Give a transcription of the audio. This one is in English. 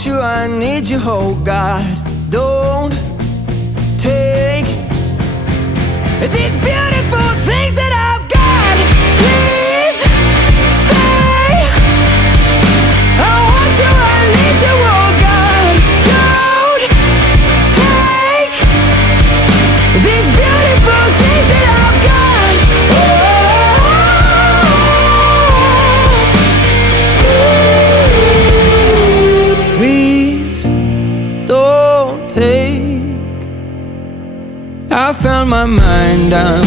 want you, I need you, oh God. Don't take these beautiful things that I've got. Please stay. I want you, I need you, oh God. Don't take these beautiful things that I've got. Please don't take. I found my mind, I'm